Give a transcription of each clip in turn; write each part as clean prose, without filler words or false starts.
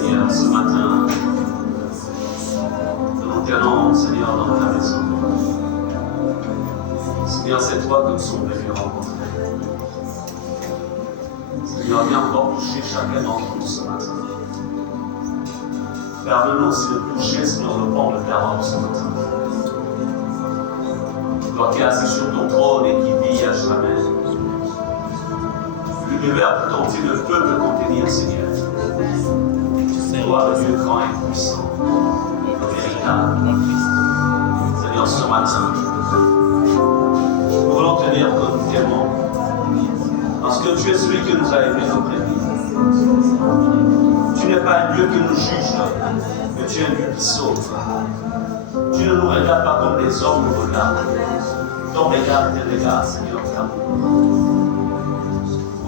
Seigneur, ce matin, nous tenons, Seigneur, dans ta maison. Seigneur, c'est toi que nous sommes venus rencontrer. Seigneur, viens encore toucher chacun d'entre nous ce matin. Permets-nous aussi de toucher, Seigneur, le pont de ta robe ce matin. Toi qui es assis sur ton trône et qui vis à jamais. L'univers tout entier ne peut te contenir, Seigneur. Toi, le Dieu grand et puissant, le véritable. Seigneur, ce matin, nous voulons te dire que nous t'aimons. Parce que tu es celui qui nous a aimés nos prémices. Tu n'es pas un Dieu qui nous juge, mais tu es un Dieu qui sauve. Tu ne nous regardes pas comme les hommes nous regardent. Ton regard est un regard, Seigneur, d'amour.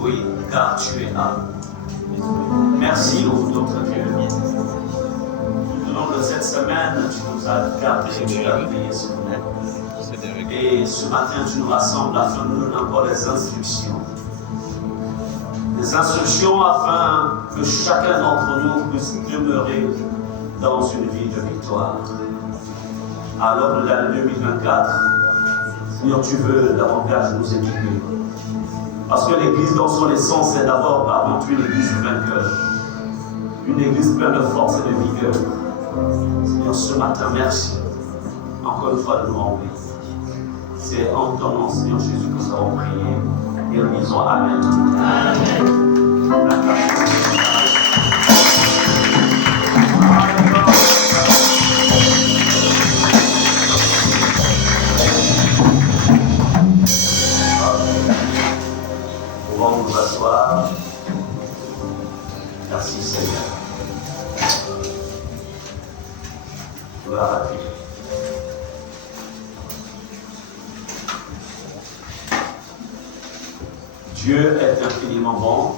Oui, car tu es amour. Merci, ô notre Dieu. Tout au long de cette semaine, tu nous as gardés, tu as veillé sur nous. Et ce matin, tu nous rassembles afin de nous donner encore les instructions. Des instructions afin que chacun d'entre nous puisse demeurer dans une vie de victoire. Alors, de l'année 2024, Seigneur, tu veux davantage nous équiper. Parce que l'église, dans son essence, est d'abord avant tout une église vainqueur. Une église pleine de force et de vigueur. Seigneur, ce matin, merci encore une fois de nous remplir. C'est en ton nom, Seigneur Jésus, que nous avons prié. Et nous disons Amen. Amen. Pouvons nous asseoir. Merci Seigneur. Gloire à Dieu. Dieu est infiniment bon,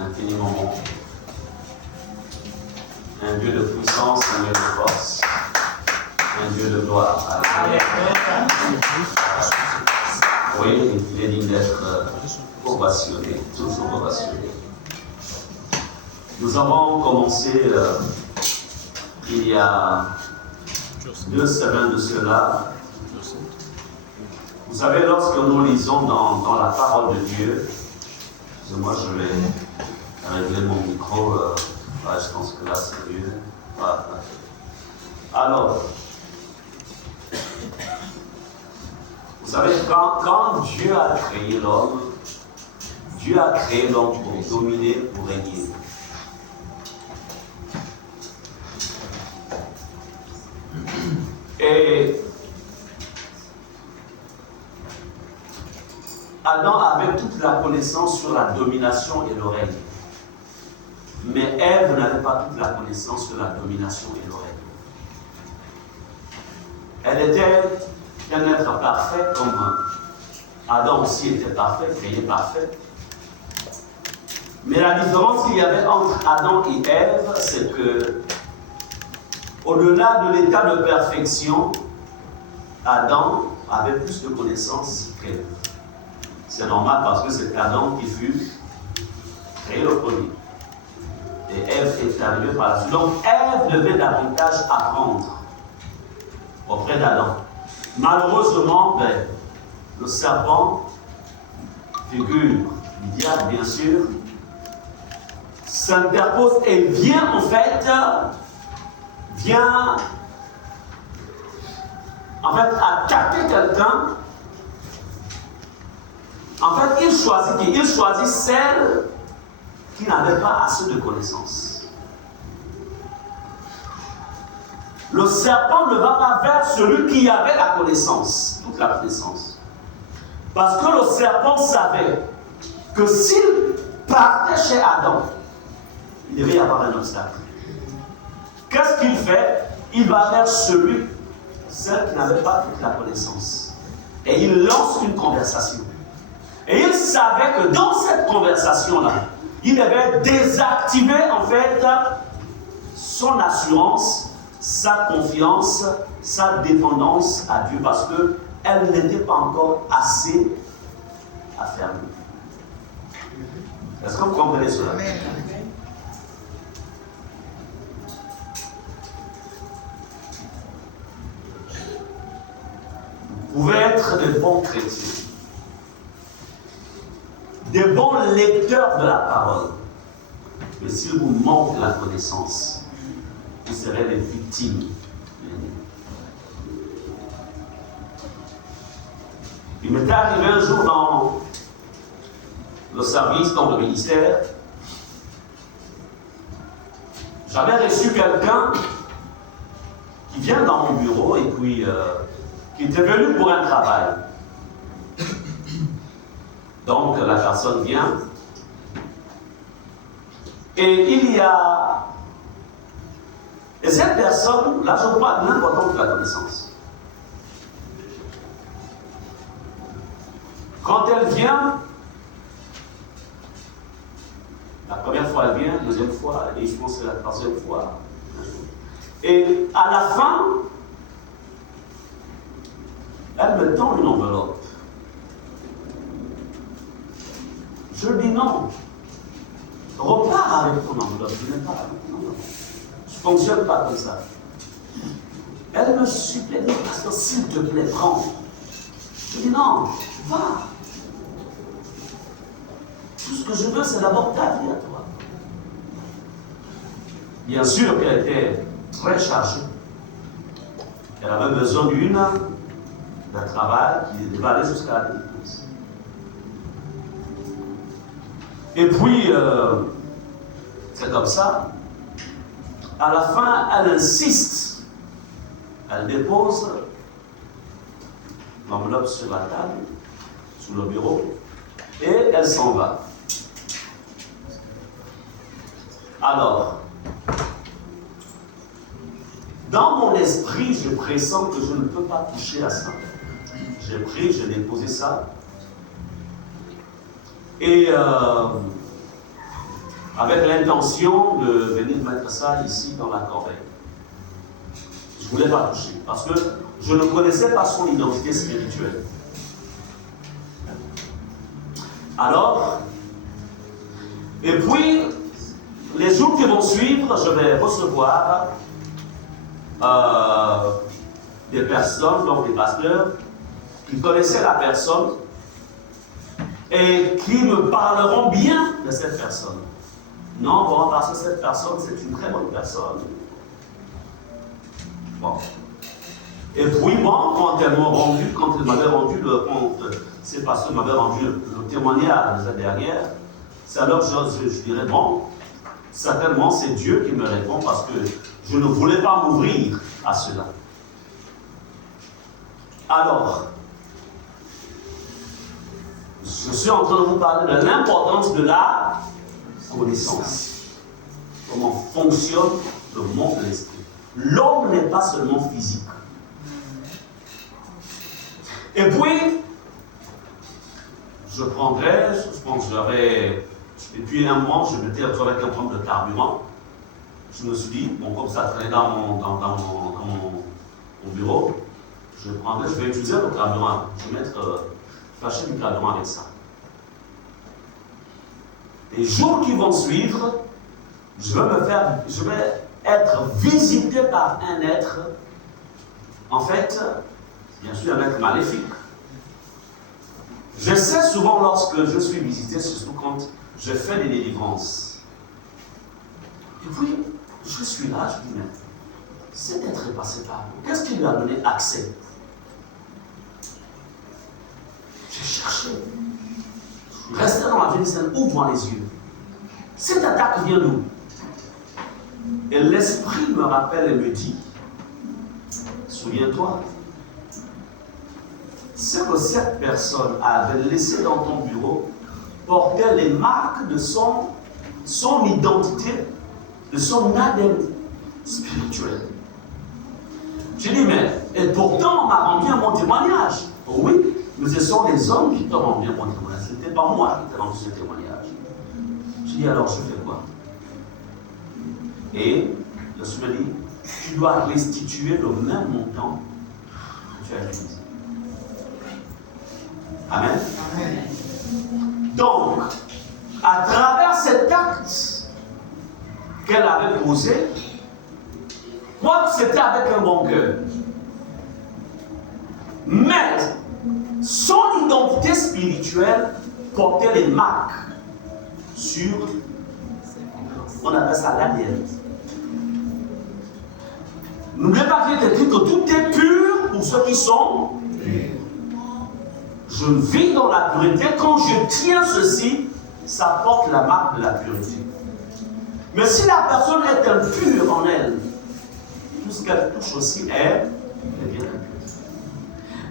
infiniment bon, un Dieu de puissance, un Dieu de force, un Dieu de gloire. Oui, il est digne d'être ovationné, toujours ovationné. Nous avons commencé il y a 2 semaines de cela. Vous savez, lorsque nous lisons dans la parole de Dieu, moi je vais régler mon micro, je pense que là c'est mieux. Voilà. Alors, vous savez, quand Dieu a créé l'homme, Dieu a créé l'homme pour dominer, pour régner. Et Adam avait toute la connaissance sur la domination et le règne. Mais Ève n'avait pas toute la connaissance sur la domination et le règne. Elle était un être parfait comme Adam aussi était parfait, créé parfait. Mais la différence qu'il y avait entre Adam et Ève, c'est que, au-delà de l'état de perfection, Adam avait plus de connaissances qu'Ève. C'est normal parce que c'est Adam qui fut créé le premier. Et Ève est arrivée par la suite. Donc Ève devait davantage apprendre auprès d'Adam. Malheureusement, le serpent, figure du diable bien sûr, s'interpose et vient en fait, attaquer quelqu'un. En fait, il choisit qui? Il choisit celle qui n'avait pas assez de connaissances. Le serpent ne va pas vers celui qui avait la connaissance, toute la connaissance. Parce que le serpent savait que s'il partait chez Adam, il devait y avoir un obstacle. Qu'est-ce qu'il fait? Il va vers celle qui n'avait pas toute la connaissance. Et il lance une conversation. Et il savait que dans cette conversation-là, il devait désactiver en fait son assurance, sa confiance, sa dépendance à Dieu parce qu'elle n'était pas encore assez affermie. Est-ce que vous comprenez cela? Vous pouvez être de bons chrétiens, de bons lecteurs de la parole, mais s'il vous manque la connaissance, vous serez les victimes. Il m'est arrivé un jour dans le service, dans le ministère, j'avais reçu quelqu'un qui vient dans mon bureau et puis qui était venu pour un travail. Donc la personne vient et il y a... Et cette personne, là je parle de l'importance de la connaissance. Quand elle vient, la première fois elle vient, la deuxième fois, et je pense que c'est la troisième fois. Et à la fin, elle me tend une enveloppe. Je lui dis non. Repars avec ton enveloppe. Je n'ai pas. Non. Je ne fonctionne pas comme ça. Elle me supplie, pasteur, s'il te plaît, prends. Je dis non, va. Tout ce que je veux, c'est d'abord ta vie à toi. Bien sûr qu'elle était très chargée. Elle avait besoin d'un travail qui devait aller jusqu'à la délivrance. Et puis, c'est comme ça. À la fin, elle insiste. Elle dépose l'enveloppe sur la table, sur le bureau, et elle s'en va. Alors, dans mon esprit, je pressens que je ne peux pas toucher à ça. J'ai pris, j'ai déposé ça. Et avec l'intention de venir mettre ça ici dans la corbeille. Je ne voulais pas toucher, parce que je ne connaissais pas son identité spirituelle. Alors, et puis, les jours qui vont suivre, je vais recevoir des personnes, donc des pasteurs, qui connaissaient la personne et qui me parleront bien de cette personne. Non, bon, parce que cette personne, c'est une très bonne personne. Bon. Et puis, bon, quand elle m'avait rendu le compte, ces pasteurs m'avaient rendu le témoignage derrière, c'est alors que je dirais, bon, certainement c'est Dieu qui me répond parce que je ne voulais pas m'ouvrir à cela. Alors, je suis en train de vous parler de l'importance de la connaissance. Comment fonctionne le monde de l'esprit. L'homme n'est pas seulement physique. Et puis, je prendrais, je pense que j'avais, depuis un mois, je m'étais retrouvé avec un problème de carburant. Je me suis dit, bon, comme ça traînait dans mon bureau, je vais utiliser le carburant. Je vais acheter du carburant avec ça. Les jours qui vont suivre, je vais être visité par un être, en fait, bien sûr, un être maléfique. Je sais souvent lorsque je suis visité, surtout quand je fais des délivrances. Et puis, je suis là, je dis, mais cet être est passé par où? Qu'est-ce qui lui a donné accès? J'ai cherché. Restez dans la vie saine, ouvre les yeux. Cette attaque vient d'où? Et l'esprit me rappelle et me dit, souviens-toi, ce que cette personne avait laissé dans ton bureau portait les marques de son identité, de son ADN spirituel. J'ai dit, mais, et pourtant on m'a rendu un bon témoignage. Oh oui, mais ce sont les hommes qui t'ont rendu un bon témoignage. Ce n'était pas moi qui t'ai rendu ce témoignage. J'ai dit, alors je fais quoi? Et le Seigneur me dit, tu dois restituer le même montant que tu as utilisé. Amen. Amen. Donc, à travers cet acte qu'elle avait posé, quoique c'était avec un bon cœur, mais son identité spirituelle portait les marques sur, on appelle ça l'ADN. N'oubliez pas qu'il est écrit que tout est pur pour ceux qui sont purs. Je vis dans la pureté. Quand je tiens ceci, ça porte la marque de la pureté. Mais si la personne est impure en elle, tout ce qu'elle touche aussi est bien impur.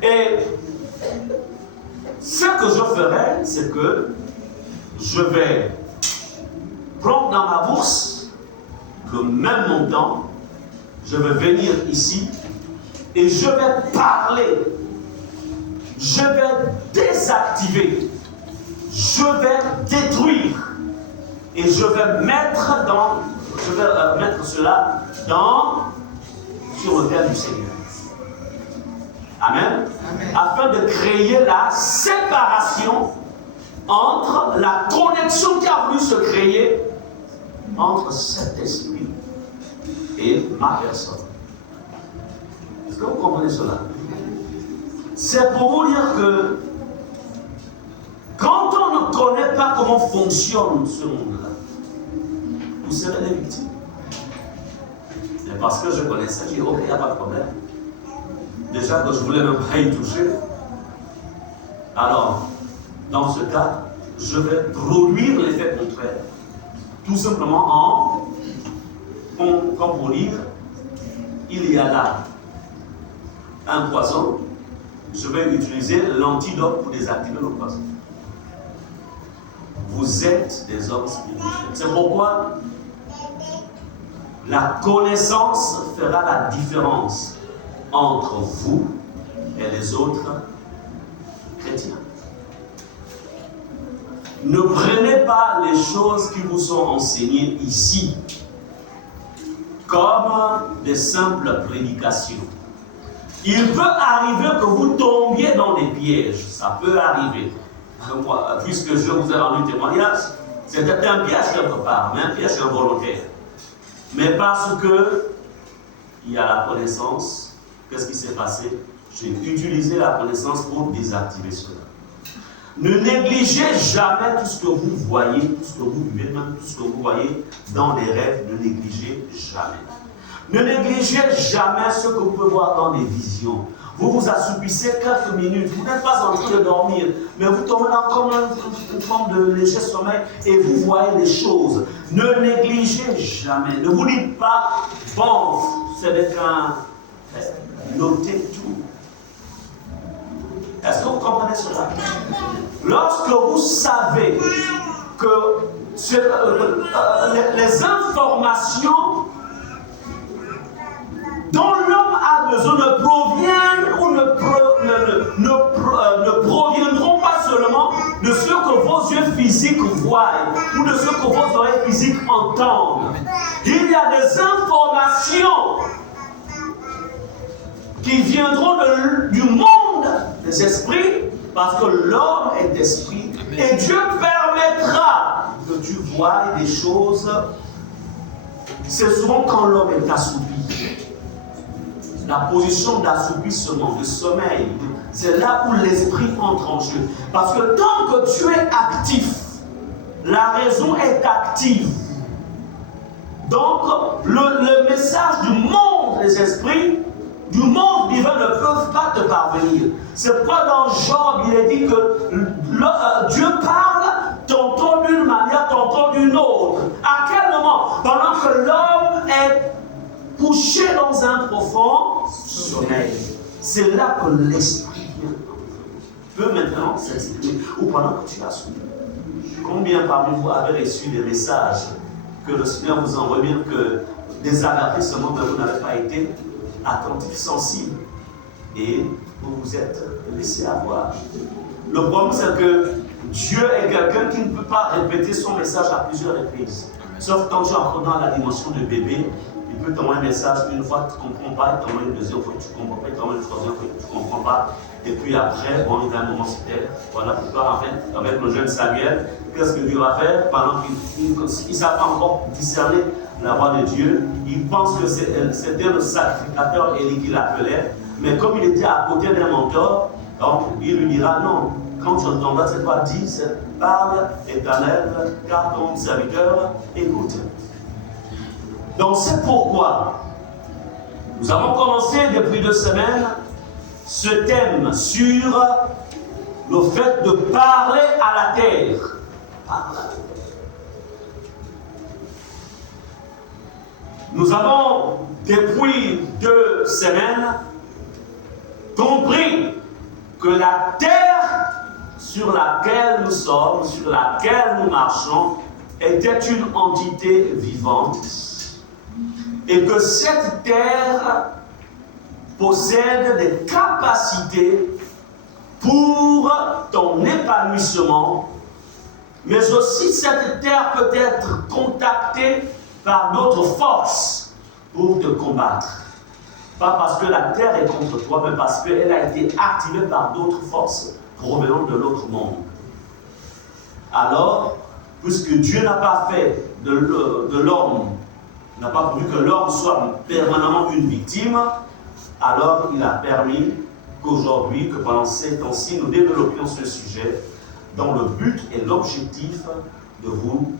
Et ce que je ferai, c'est que je vais prendre dans ma bourse le même montant, je vais venir ici et je vais parler, je vais désactiver, je vais détruire et je vais mettre cela sur le terre du Seigneur. Amen. Amen. Afin de créer la séparation entre la connexion qui a voulu se créer entre cet esprit et ma personne. Est-ce que vous comprenez cela? C'est pour vous dire que quand on ne connaît pas comment fonctionne ce monde-là, vous serez des victimes. Mais parce que je connaissais, j'ai dit ok, il n'y a pas de problème. Déjà que je ne voulais même pas y toucher. Alors, dans ce cas, je vais produire l'effet contraire. Tout simplement comme pour dire, il y a là un poison, je vais utiliser l'antidote pour désactiver le poison. Vous êtes des hommes spirituels. C'est pourquoi la connaissance fera la différence entre vous et les autres chrétiens. Ne prenez pas les choses qui vous sont enseignées ici comme des simples prédications. Il peut arriver que vous tombiez dans des pièges. Ça peut arriver. Puisque je vous ai rendu témoignage, c'était un piège quelque part, mais un piège involontaire. Mais parce que il y a la connaissance, qu'est-ce qui s'est passé? J'ai utilisé la connaissance pour désactiver cela. Ne négligez jamais tout ce que vous voyez, tout ce que vous vivez, même tout ce que vous voyez dans les rêves. Ne négligez jamais. Ne négligez jamais ce que vous pouvez voir dans des visions. Vous vous assoupissez quelques minutes, vous n'êtes pas en train de dormir, mais vous tombez dans comme une forme de léger sommeil et vous voyez les choses. Ne négligez jamais. Ne vous dites pas, bon, c'est qu'un... Notez tout. Est-ce que vous comprenez cela? Lorsque vous savez que les informations dont l'homme a besoin ne proviennent ou ne proviendront pas seulement de ce que vos yeux physiques voient ou de ce que vos oreilles physiques entendent. Il y a des informations qui viendront du monde des esprits, parce que l'homme est d'esprit, et Dieu permettra que tu vois des choses. C'est souvent quand l'homme est assoupi. La position d'assoupissement, de sommeil, c'est là où l'esprit entre en jeu. Parce que tant que tu es actif, la raison est active. Donc, le message du monde des esprits, du monde divin ne peuvent pas te parvenir. C'est pourquoi dans Job, il est dit que Dieu parle tantôt d'une manière, tantôt d'une autre. À quel moment? Pendant que l'homme est couché dans un profond sommeil. C'est là que l'esprit peut maintenant s'exprimer. Ou pendant que tu as souffert. Combien parmi vous avez reçu des messages que le Seigneur vous envoie, bien que des avertissements, mais vous n'avez pas été attentif, sensible, et vous vous êtes laissé avoir. Le problème, c'est que Dieu est quelqu'un qui ne peut pas répéter son message à plusieurs reprises. Sauf quand tu entres dans la dimension de bébé Il peut t'envoyer un message une fois, tu ne comprends pas, il t'envoie une deuxième fois, tu ne comprends pas, il t'envoie une troisième fois, tu ne comprends pas. Et puis après, bon, il y a un moment c'était. Voilà pourquoi, en fait, avec le jeune Samuel, qu'est-ce que Dieu va faire pendant qu'il ne savent pas encore discerner la voix de Dieu. Il pense que c'était le sacrificateur Élie qui l'appelait, mais comme il était à côté d'un mentor, donc il lui dira non. Quand tu entendras cette voix, dis, parle, Éternel, car ton serviteur écoute. Donc c'est pourquoi nous avons commencé depuis 2 semaines ce thème sur le fait de parler à la terre. Nous avons, depuis 2 semaines, compris que la terre sur laquelle nous sommes, sur laquelle nous marchons, était une entité vivante et que cette terre possède des capacités pour ton épanouissement, mais aussi cette terre peut être contactée par d'autres forces pour te combattre. Pas parce que la terre est contre toi, mais parce qu'elle a été activée par d'autres forces provenant de l'autre monde. Alors, puisque Dieu n'a pas fait de l'homme, n'a pas voulu que l'homme soit permanemment une victime, alors il a permis qu'aujourd'hui, que pendant ces temps-ci, nous développions ce sujet dont le but et l'objectif de vous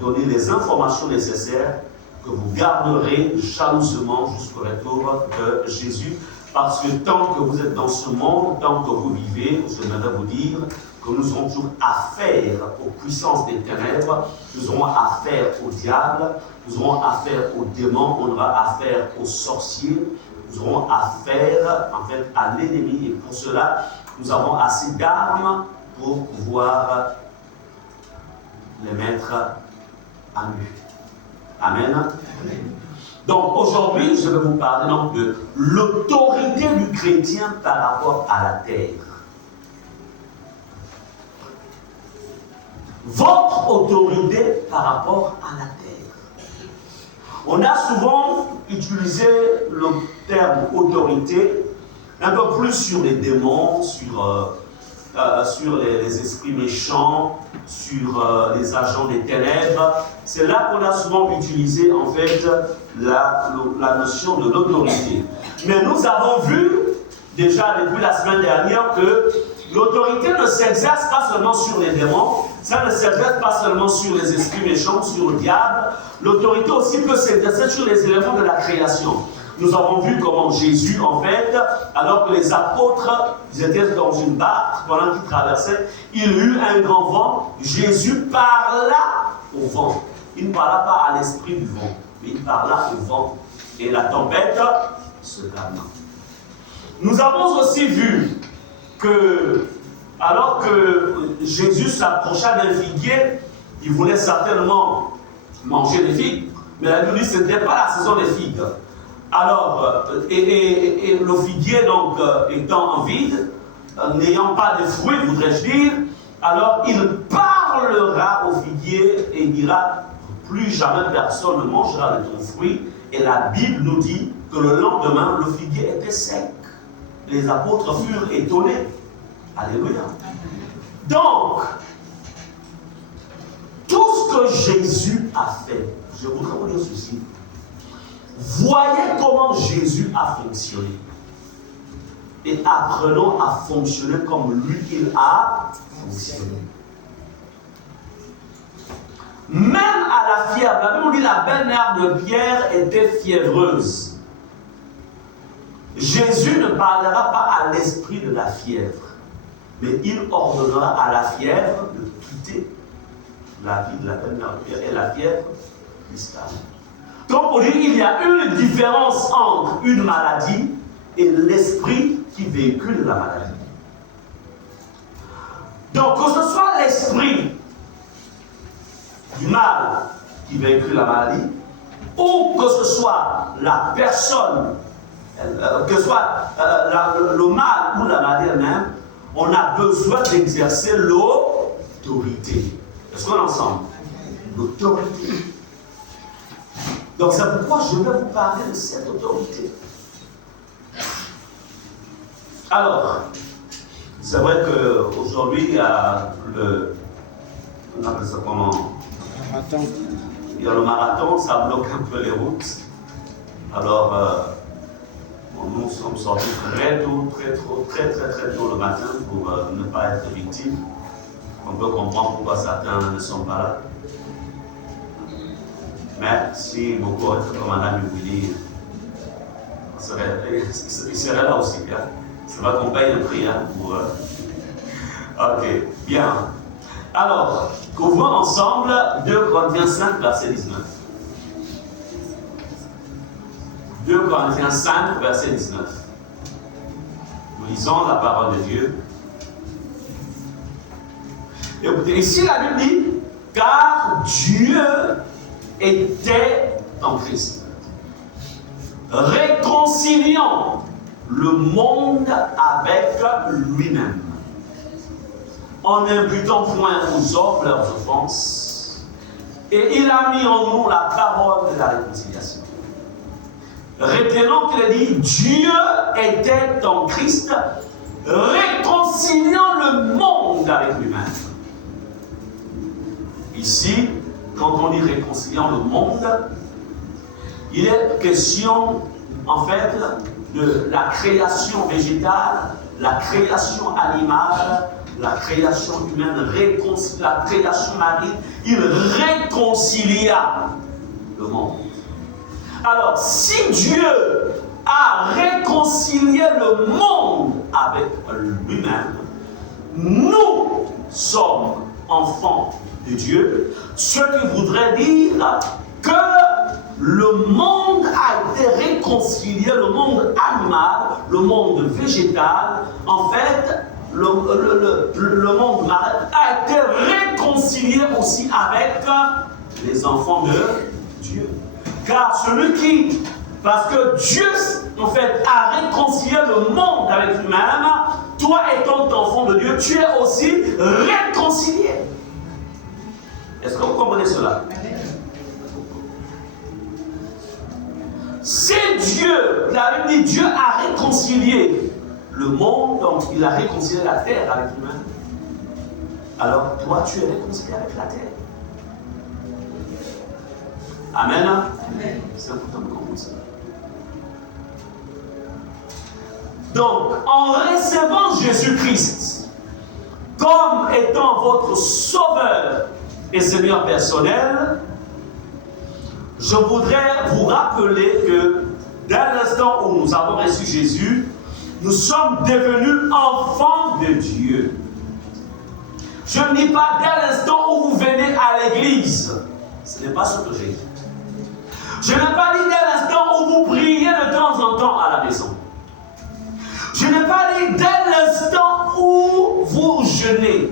donner les informations nécessaires que vous garderez jalousement jusqu'au retour de Jésus. Parce que tant que vous êtes dans ce monde, tant que vous vivez, je voudrais vous dire que nous aurons toujours affaire aux puissances des ténèbres, nous aurons affaire au diable, nous aurons affaire aux démons, on aura affaire aux sorciers, nous aurons affaire en fait à l'ennemi. Et pour cela, nous avons assez d'armes pour pouvoir les mettre à nu. Amen. Amen. Donc aujourd'hui, je vais vous parler donc de l'autorité du chrétien par rapport à la terre. Votre autorité par rapport à la terre. On a souvent utilisé le terme autorité un peu plus sur les démons, sur les esprits méchants, sur les agents des ténèbres. C'est là qu'on a souvent utilisé en fait la notion de l'autorité. Mais nous avons vu déjà depuis la semaine dernière que l'autorité ne s'exerce pas seulement sur les démons, ça ne s'exerce pas seulement sur les esprits méchants, sur le diable. L'autorité aussi peut s'exercer sur les éléments de la création. Nous avons vu comment Jésus, en fait, alors que les apôtres ils étaient dans une barque pendant qu'ils traversaient, il eut un grand vent. Jésus parla au vent. Il ne parla pas à l'esprit du vent, mais il parla au vent. Et la tempête se calma. Nous avons aussi vu que, alors que Jésus s'approcha d'un figuier, il voulait certainement manger des figues, mais la Bible dit que ce n'était pas la saison des figues. Alors, et le figuier, donc, étant en vide, n'ayant pas de fruits, voudrais-je dire, alors il parlera au figuier et dira, plus jamais personne ne mangera de ton fruit. Et la Bible nous dit que le lendemain, le figuier était sec. Les apôtres furent étonnés. Alléluia. Donc, tout ce que Jésus a fait, je voudrais vous dire ceci. Voyez comment Jésus a fonctionné. Et apprenons à fonctionner comme lui, il a fonctionné. Même à la fièvre, la Bible dit la belle-mère de Pierre était fiévreuse. Jésus ne parlera pas à l'esprit de la fièvre, mais il ordonnera à la fièvre de quitter la vie de la belle-mère de Pierre et la fièvre disparaît. Donc pour dire il y a une différence entre une maladie et l'esprit qui véhicule la maladie. Donc que ce soit l'esprit du mal qui véhicule la maladie, ou que ce soit la personne, que ce soit le mal ou la maladie elle-même, on a besoin d'exercer l'autorité. Est-ce qu'on est ensemble? L'autorité. Donc c'est pourquoi je vais vous parler de cette autorité. Alors, c'est vrai qu'aujourd'hui, il y a on appelle ça comment? Il y a le marathon, ça bloque un peu les routes. Alors, nous sommes sortis très tôt le matin pour ne pas être victimes. On peut comprendre pourquoi certains ne sont pas là. Mais si beaucoup étaient comme Madame Willy, il serait là aussi. Hein? C'est vrai qu'on paye le prix hein, pour. Ok, bien. Alors, couvrons ensemble 2 Corinthiens 5, verset 19. 2 Corinthiens 5, verset 19. Nous lisons la parole de Dieu. Écoutez, ici la Bible dit, car Dieu était en Christ, réconciliant le monde avec lui-même, en n'imputant point aux hommes leurs offenses, et il a mis en nous la parole de la réconciliation. Retenons qu'il a dit, Dieu était en Christ, réconciliant le monde avec lui-même. Ici, quand on dit réconciliant le monde, il est question, en fait, de la création végétale, la création animale, la création humaine, la création marine. Il réconcilia le monde. Alors, si Dieu a réconcilié le monde avec lui-même, nous sommes enfants de Dieu, ce qui voudrait dire que le monde a été réconcilié, le monde animal, le monde végétal, en fait, le monde marin a été réconcilié aussi avec les enfants de Dieu. Car celui qui, parce que Dieu, en fait, a réconcilié le monde avec lui-même, toi étant enfant de Dieu, tu es aussi réconcilié. Est-ce que vous comprenez cela? C'est Dieu, la Bible dit, Dieu a réconcilié le monde, donc il a réconcilié la terre avec lui-même. Alors toi, tu es réconcilié avec la terre. Amen. Amen. C'est important de comprendre ça. Donc, en recevant Jésus-Christ comme étant votre sauveur et Seigneur personnel, je voudrais vous rappeler que dès l'instant où nous avons reçu Jésus, nous sommes devenus enfants de Dieu. Je ne dis pas dès l'instant où vous venez à l'église. Ce n'est pas ce que j'ai dit. Je n'ai pas dit dès l'instant où vous priez de temps en temps à la maison. Je n'ai pas dit dès l'instant où vous jeûnez.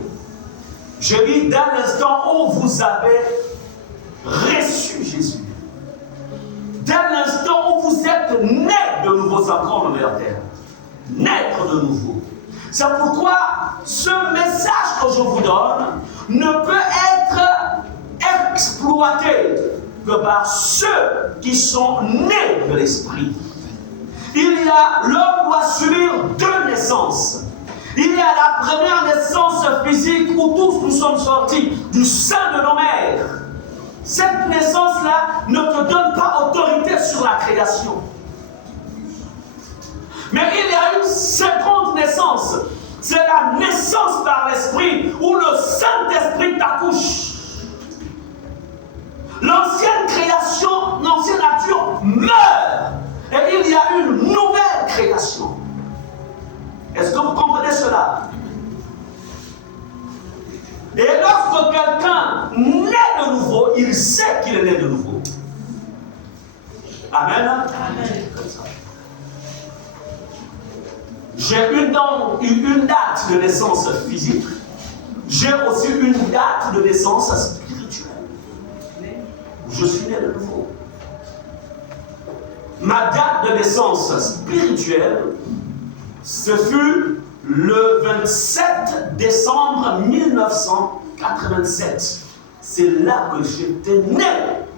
Je dis dès l'instant où vous avez reçu Jésus. Dès l'instant où vous êtes nés de nouveau, c'est encore le meilleur terme. Naître de nouveau. C'est pourquoi ce message que je vous donne ne peut être exploité que par ceux qui sont nés de l'Esprit. L'homme doit subir 2 naissances. Il y a la première naissance physique où tous nous sommes sortis du sein de nos mères. Cette naissance-là ne te donne pas autorité sur la création. Mais il y a une seconde naissance. C'est la naissance par l'Esprit où le Saint-Esprit t'accouche. L'ancienne création, l'ancienne nature meurt. Et il y a une nouvelle création. Est-ce que vous comprenez cela? Et lorsque quelqu'un naît de nouveau, il sait qu'il est né de nouveau. Amen. Amen. Comme ça. J'ai une date de naissance physique. J'ai aussi une date de naissance spirituelle. Je suis né de nouveau. Ma date de naissance spirituelle, ce fut le 27 décembre 1987. C'est là que j'étais né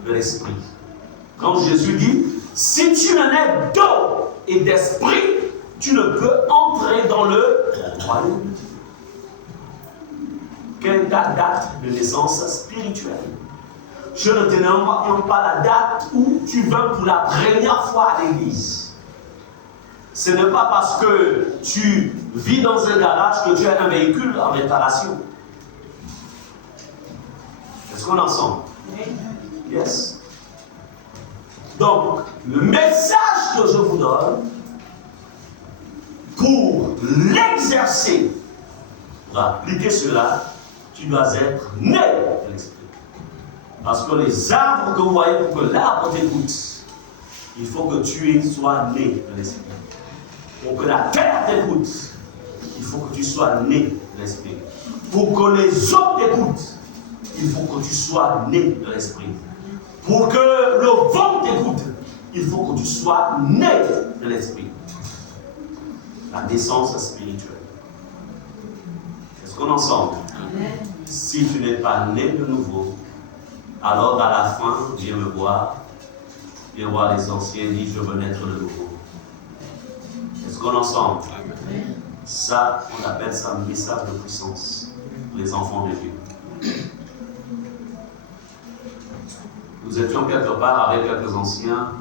de l'Esprit. Quand Jésus dit, si tu ne nais d'eau et d'esprit, tu ne peux entrer dans le royaume de Dieu. Quelle est ta date de naissance spirituelle? Je ne te demande pas la date où tu viens pour la première fois à l'église. Ce n'est pas parce que tu vis dans un garage que tu as un véhicule en réparation. Est-ce qu'on est ensemble? Yes. Donc, le message que je vous donne, pour l'exercer, pour appliquer cela, tu dois être né de l'esprit. Parce que les arbres que vous voyez, pour que l'arbre t'écoute, il faut que tu sois né de l'esprit. Pour que la terre t'écoute, il faut que tu sois né de l'esprit. Pour que les autres t'écoutent, il faut que tu sois né de l'esprit. Pour que le vent t'écoute, il faut que tu sois né de l'esprit. La naissance spirituelle. Est-ce qu'on est ensemble? Si tu n'es pas né de nouveau, alors à la fin, viens me voir. Viens voir les anciens, dis je veux naître de nouveau. Est-ce qu'on est ensemble? Ça, on appelle ça un message de puissance pour les enfants de Dieu. Nous étions quelque part avec quelques anciens.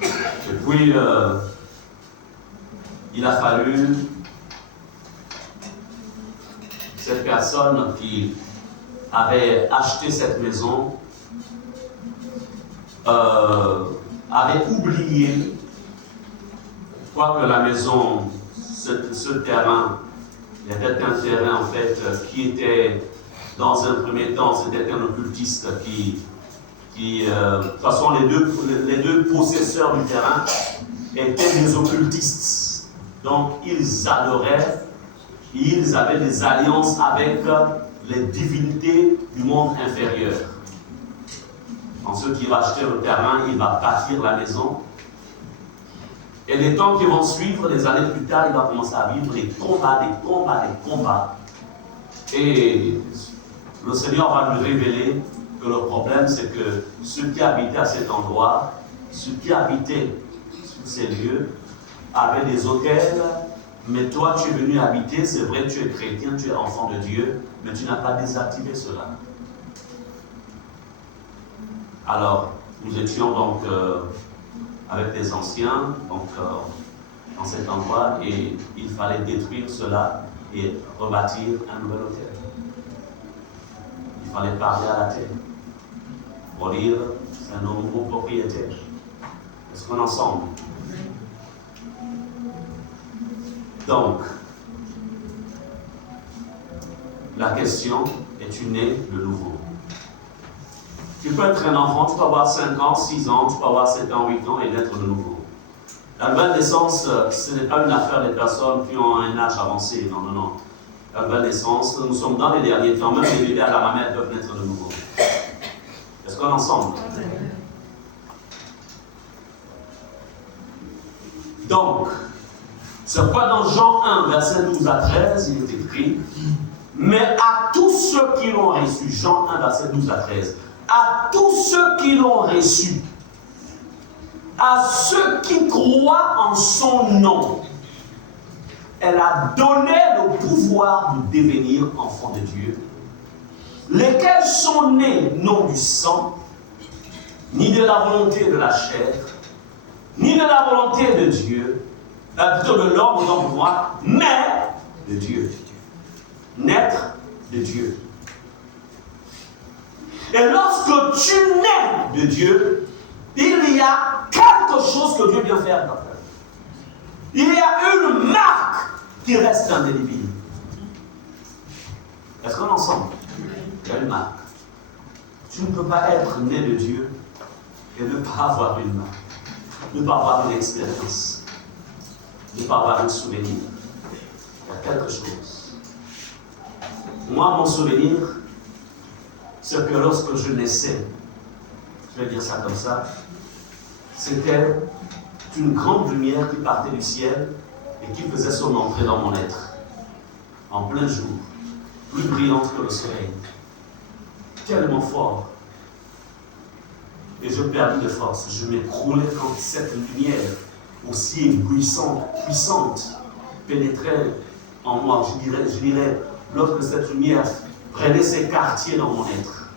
Et puis, il a fallu cette personne qui avait acheté cette maison avait oublié quoi que la maison, ce terrain, il y avait un terrain en fait qui était dans un premier temps, c'était un occultiste de toute façon les deux possesseurs du terrain étaient des occultistes. Donc ils adoraient, ils avaient des alliances avec les divinités du monde inférieur. Donc ceux qui vont acheter le terrain, il va bâtir la maison. Et les temps qui vont suivre, les années plus tard, il va commencer à vivre des combats. Et le Seigneur va nous révéler que le problème, c'est que ceux qui habitaient à cet endroit, ceux qui habitaient sur ces lieux, avaient des autels, mais toi, tu es venu habiter, c'est vrai, tu es chrétien, tu es enfant de Dieu, mais tu n'as pas désactivé cela. Alors, nous étions donc avec des anciens, donc dans cet endroit, et il fallait détruire cela et rebâtir un nouvel hôtel. Il fallait parler à la terre pour dire c'est un nouveau propriétaire. Est-ce qu'on est ensemble? Donc, la question, es-tu né de nouveau? Tu peux être un enfant, tu peux avoir 5 ans, 6 ans, tu peux avoir 7 ans, 8 ans et naître de nouveau. La nouvelle naissance, ce n'est pas une affaire des personnes qui ont un âge avancé. Non. La nouvelle naissance, nous sommes dans les derniers temps, même les bébés à la mamelle peuvent naître de nouveau. Est-ce qu'on est ensemble? Donc, c'est quoi dans Jean 1, verset 12 à 13, il est écrit, mais à tous ceux qui l'ont reçu, Jean 1, verset 12 à 13, à tous ceux qui l'ont reçu, à ceux qui croient en son nom, elle a donné le pouvoir de devenir enfants de Dieu, lesquels sont nés non du sang, ni de la volonté de la chair, ni de la volonté de Dieu, plutôt de l'homme, autant pour moi, mais de Dieu. Naître de Dieu. Et lorsque tu nais de Dieu, il y a quelque chose que Dieu vient faire dans ta vie. Il y a une marque qui reste indélébile. Est-ce qu'on est ensemble? Il y a une marque. Tu ne peux pas être né de Dieu et ne pas avoir une marque, ne pas avoir une expérience, ne pas avoir un souvenir. Il y a quelque chose. Moi, mon souvenir, c'est que lorsque je naissais, je vais dire ça comme ça, c'était une grande lumière qui partait du ciel et qui faisait son entrée dans mon être, en plein jour, plus brillante que le soleil. tellement fort. Et je perdis de force. Je m'écroulais quand cette lumière aussi puissante, pénétrait en moi. Je dirais, lorsque cette lumière prenait ses quartiers dans mon être.